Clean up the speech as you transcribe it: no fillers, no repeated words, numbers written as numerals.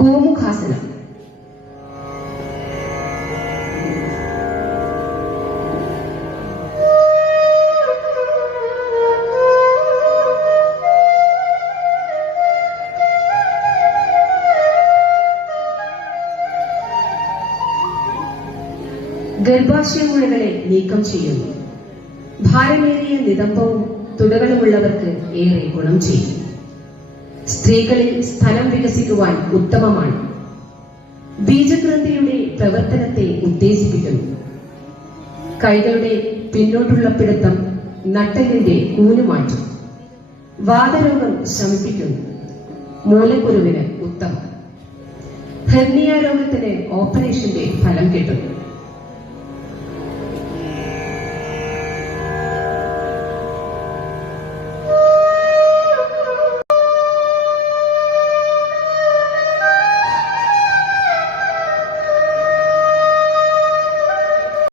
ഗോമുഖാസനം. ഗർഭാശയമുഴകളെ നീക്കം ചെയ്യുന്നു. ഭാരമേറിയ നിതംബവും തുടകളുമുള്ളവർക്ക് ഏറെ ഗുണം ചെയ്യും. സ്ത്രീകളിൽ സ്ഥലം വികസിക്കുവാൻ ഉത്തമമാണ്. ബീജഗ്രന്ഥിയുടെ പ്രവർത്തനത്തെ ഉത്തേജിപ്പിക്കുന്നു. കൈകളുടെ പിന്നോട്ടുള്ള പിടുത്തം നട്ടെല്ലിന്റെ കൂന് മാറ്റും. വാതരോഗം ശമിപ്പിക്കുന്നു. മൂലക്കുരുവിന് ഉത്തമം. ഹെർണിയ രോഗത്തിന് ഓപ്പറേഷന്റെ ഫലം കിട്ടുന്നു.